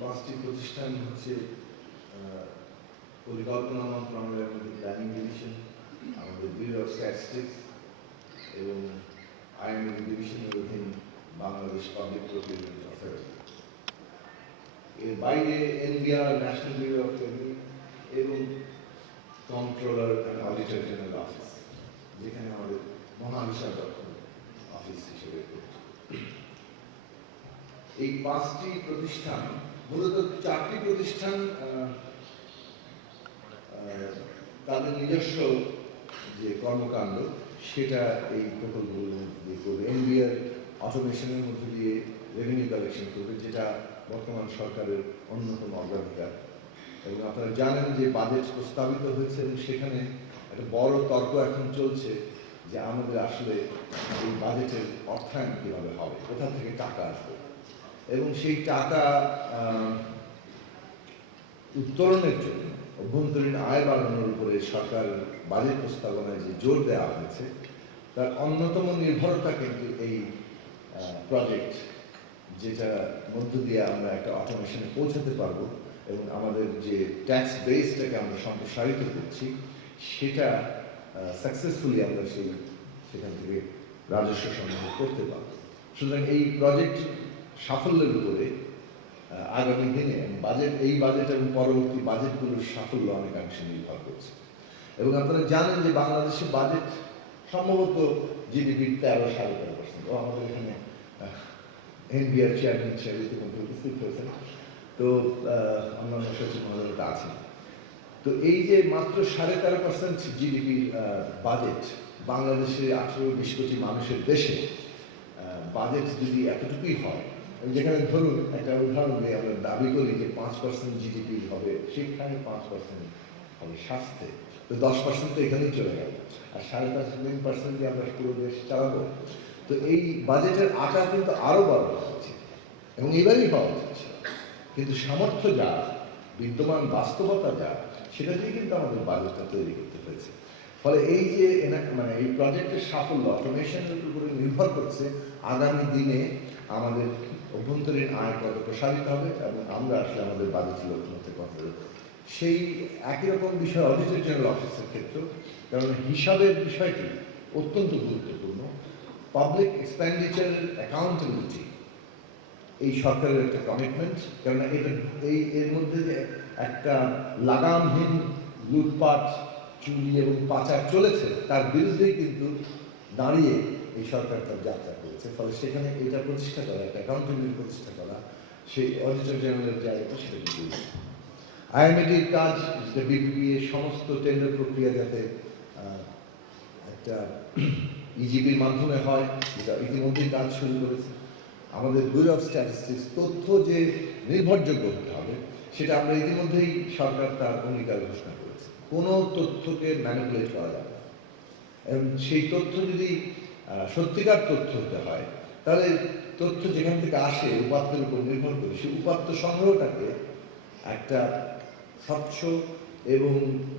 পাঁচটি প্রতিষ্ঠান হচ্ছে পরিকল্পনা মন্ত্রণালয়ের মধ্যে প্ল্যানিং ডিভিশন, আমাদের ব্যুরো অফ স্ট্যাটিস্টিক্স এবং আইএমডি ডিভিশনের অধীন বাংলাদেশ পাবলিক প্রকিউরমেন্ট অথরিটি। এর বাইরে NBR, national bureau of revenue এবং controller and auditor general office, যেখানে আমাদের মহাহিসাবরক্ষক অফিস হিসেবে। এই পাঁচটি প্রতিষ্ঠান, মূলত চারটি প্রতিষ্ঠান তাদের নিজস্ব যে কর্মকাণ্ড সেটা এই প্রকল্পগুলোর মধ্যে দিয়ে করবে। এনবিআর অটোমেশনের মধ্যে দিয়ে রেভিনিউ কালেকশন করবে, যেটা বর্তমান সরকারের অন্যতম অগ্রাধিকার। এবং আপনারা জানেন যে বাজেট প্রস্তাবিত হয়েছে এবং সেখানে একটা বড় তর্ক এখন চলছে যে আমাদের আসলে এই বাজেটের অর্থায়ন কীভাবে হবে, কোথা থেকে টাকা আসবে। এবং সেই টাকা উত্তোলনের জন্য অভ্যন্তরীণ আয় বাড়ানোর উপরে সরকার বাজেট প্রস্তাবনায় যে জোর দেওয়া হয়েছে তার অন্যতম নির্ভরতা কিন্তু এই প্রজেক্ট, যেটা মধ্য দিয়ে আমরা একটা অটোমেশনে পৌঁছাতে পারবো এবং আমাদের যে ট্যাক্স বেসটাকে আমরা সম্প্রসারিত করছি সেটা সাকসেসফুলি আমরা সেখান থেকে রাজস্ব সংগ্রহ করতে পারবো। সুতরাং এই প্রজেক্ট সাফল্যের উপরে আগামী দিনে এই বাজেট এবং পরবর্তী বাজেটগুলোর সাফল্য অনেকাংশে নির্ভর করছে। এবং আপনারা জানেন যে বাংলাদেশের বাজেট সম্ভবত জিডিপির 13-13.5%। আমাদের এখানে এনবিআর চেয়ারম্যান হিসেবে ইতিমধ্যে উপস্থিত হয়েছেন, তো অন্যান্য সচিব মহোদয়টা আছেন। তো এই যে মাত্র 13.5% জিডিপির বাজেট, বাংলাদেশে 18-20 কোটি মানুষের দেশে বাজেট যদি এতটুকুই হয়, যেখানে ধরুন একটা উদাহরণ দিয়ে আমরা দাবি করি যে 5% জিডিপি হবে শিক্ষায়, 5% হবে স্বাস্থ্যে, তো 10% তো এখানেই চলে গেল, আর 3.5% দিয়ে আমরা পুরো দেশ চালাবো। তো এই বাজেটের আকার কিন্তু আরো বড় হচ্ছে এবং এবারই হওয়া উচিত, কিন্তু সামর্থ্য যা, বিদ্যমান বাস্তবতা যা, সেটা দিয়ে কিন্তু আমাদের বাজেটটা তৈরি করতে হয়েছে। ফলে এই যে এই প্রজেক্টের সাফল্য অটোমেশনের উপরে নির্ভর করছে আগামী দিনে আমাদের অভ্যন্তরীণ আয় কত প্রসারিত হবে এবং আমরা আসলে আমাদের বাজেট লক্ষ্য করতে পারবো। সেই একই রকম বিষয় অডিটর জেনারেল অফিসের ক্ষেত্রে, কারণ হিসাবের বিষয়টি অত্যন্ত গুরুত্বপূর্ণ। পাবলিক এক্সপেন্ডিচার অ্যাকাউন্টেবিলিটি এই সরকারের একটা কমিটমেন্ট, কারণ এর মধ্যে যে একটা লাগামহীন লুটপাট, চুরি এবং পাচার চলেছে তার বিরুদ্ধেই কিন্তু দাঁড়িয়ে এই সরকার তার যাত্রা করেছে। ফলে সেখানে এটা প্রতিষ্ঠা করা, একটা অ্যাকাউন্টেবিলিটি প্রতিষ্ঠা করা, সেই অডিটর জেনারেলের জায়গাটা সেটা কিন্তু আইএমএডির কাজ, বিপিপিএ সমস্ত টেন্ডার প্রক্রিয়া যাতে একটা ইজিপির মাধ্যমে হয়, এটা ইতিমধ্যেই কাজ শুরু করেছে। আমাদের ব্যুরো অফ স্ট্যাটিস্টিক্স তথ্য যে নির্ভরযোগ্য হতে হবে সেটা আমরা ইতিমধ্যেই সরকার তার অঙ্গীকার ঘোষণা করেছে। কোনো তথ্যকে ম্যানিপুলেট করা যাবে না এবং সেই তথ্য যদি সত্যিকার তথ্য হতে হয় তাহলে তথ্য যেখান থেকে আসে উপাত্তের উপর নির্ভর করে সেই উপাত্ত সংগ্রহটাকে একটা স্বচ্ছ এবং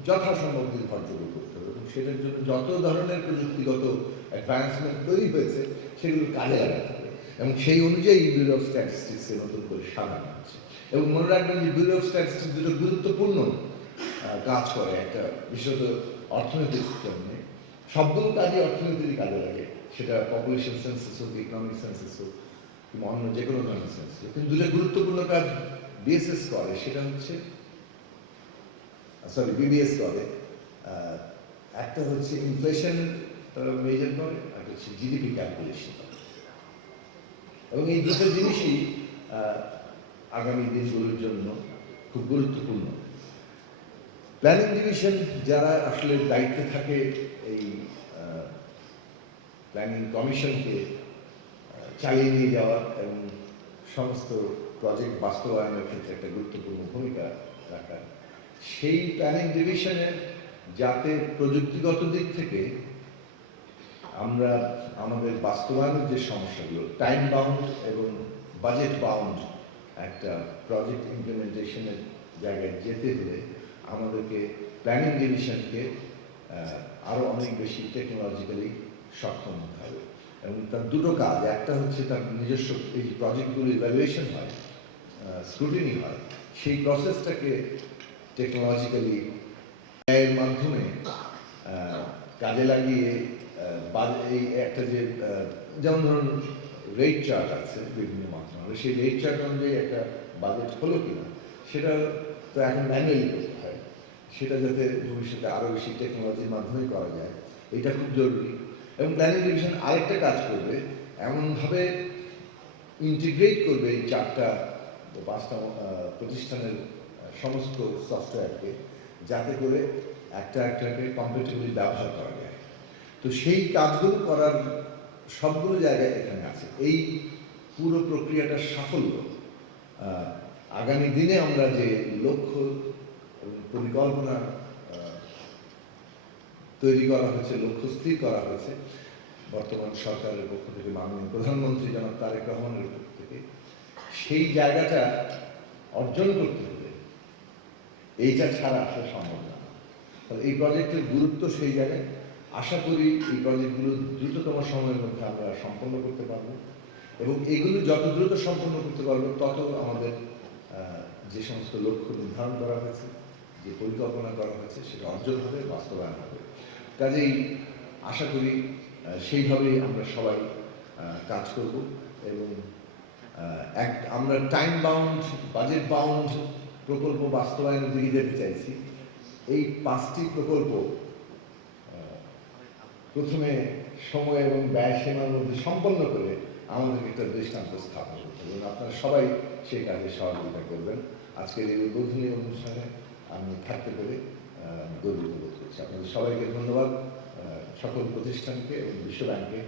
যথাসম্ভব নির্ভরযোগ্য করতে হবে এবং সেটার জন্য যত ধরনের প্রযুক্তিগত অ্যাডভান্সমেন্ট তৈরি হয়েছে সেগুলো কাজে লাগাতে হবে এবং সেই অনুযায়ী ব্যুরো অফ স্ট্যাটিস্টিক্সে নতুন করে সাজানো হচ্ছে। এবং মনে রাখবেন যে ব্যুরো অফ স্ট্যাটিস্টিক্স দুটো গুরুত্বপূর্ণ কাজ করে, একটা বিশেষত অর্থনৈতিক জন্য, সবগুলো কাজই অর্থনীতির কাজে লাগে, সেটা পপুলেশন সেন্সাস হোক, ইকোনমিক সেন্সাস হোক কিংবা অন্য যে কোনো ধরনের সেন্সাস হোক। কিন্তু দুটো গুরুত্বপূর্ণ কাজ বিএসএস করে, সেটা হচ্ছে বিবিএস করে। একটা হচ্ছে ইনফ্লেশন মেজার করে, একটা হচ্ছে জিডিপি ক্যালকুলেশন করে। এবং এই দুটো জিনিসই আগামী দিনগুলোর জন্য খুব গুরুত্বপূর্ণ। প্ল্যানিং ডিভিশন যারা আসলে দায়িত্বে থাকে এই প্ল্যানিং কমিশনকে চালিয়ে নিয়ে যাওয়া এবং সমস্ত প্রজেক্ট বাস্তবায়নের ক্ষেত্রে একটা গুরুত্বপূর্ণ ভূমিকা রাখা, সেই প্ল্যানিং ডিভিশনের যাতে প্রযুক্তিগত দিক থেকে আমরা আমাদের বাস্তবায়নের যে সমস্যাগুলো, টাইম বাউন্ড এবং বাজেট বাউন্ড একটা প্রজেক্ট ইমপ্লিমেন্টেশনের জায়গায় যেতে হলে আমাদেরকে প্ল্যানিং ডিভিশনকে আরও অনেক বেশি টেকনোলজিক্যালি সক্ষম হতে হবে। এবং তার দুটো কাজ, একটা হচ্ছে তার নিজস্ব এই প্রজেক্টগুলো ইভ্যালুয়েশন হয় স্ক্রুটিনি হয়, সেই প্রসেসটাকে টেকনোলজিক্যালি এর মাধ্যমে কাজে লাগিয়ে এই একটা যে যেমন ধরুন রেট চার্ট আছে বিভিন্ন মাধ্যমে, সেই রেট চার্ট অনুযায়ী একটা বাজেট হলো কিনা সেটা তো এখন ম্যানুয়ালি করতে হয়, সেটা যাতে ভবিষ্যতে আরও বেশি টেকনোলজির মাধ্যমে করা যায় এটা খুব জরুরি। এবং প্ল্যানিং ডিভিশন আরেকটা কাজ করবে, এমনভাবে ইন্টিগ্রেট করবে এই চারটা পাঁচটা প্রতিষ্ঠানের সমস্ত সফটওয়্যারকে, যাতে করে একটাকে কম্পিটিটিভলি ব্যবহার করা যায়। তো সেই কাজগুলো করার সবগুলো জায়গায় এখানে আছে। এই পুরো প্রক্রিয়াটার সাফল্য আগামী দিনে আমরা যে লক্ষ্য পরিকল্পনা তৈরি করা হয়েছে, লক্ষ্য স্থির করা হয়েছে বর্তমান সরকারের পক্ষ থেকে, মাননীয় প্রধানমন্ত্রী জনাব তারেক রহমানের পক্ষ থেকে, সেই জায়গাটা অর্জন করতে হলে এইটা ছাড়া আসলে সম্ভব না। তাহলে এই প্রজেক্টের গুরুত্ব সেই জায়গায়। আশা করি এই প্রজেক্টগুলো দ্রুততম সময়ের মধ্যে আমরা সম্পন্ন করতে পারবো, এবং এগুলো যত দ্রুত সম্পন্ন করতে পারবো তত আমাদের যে সমস্ত লক্ষ্য নির্ধারণ করা হয়েছে, যে পরিকল্পনা করা হয়েছে সেটা অর্জন হবে, বাস্তবায়ন হবে। কাজেই আশা করি সেইভাবেই আমরা সবাই কাজ করব, এবং আমরা টাইম বাউন্ড, বাজেট বাউন্ড প্রকল্প বাস্তবায়নের দিকে যেতে চাইছি। এই 5টি প্রকল্প প্রথমে সময় এবং ব্যয় সীমার মধ্যে সম্পন্ন করে আমাদেরকে একটা দৃষ্টান্ত স্থাপন করতে হবে, এবং আপনারা সবাই সেই কাজে সহযোগিতা করবেন। আজকের এই উদ্বোধনী অনুষ্ঠানে আমি থাকতে পেরে গর্বিত বোধ করছি। আপনাদের সবাইকে ধন্যবাদ, সকল প্রতিষ্ঠানকে এবং বিশ্ব ব্যাংকে।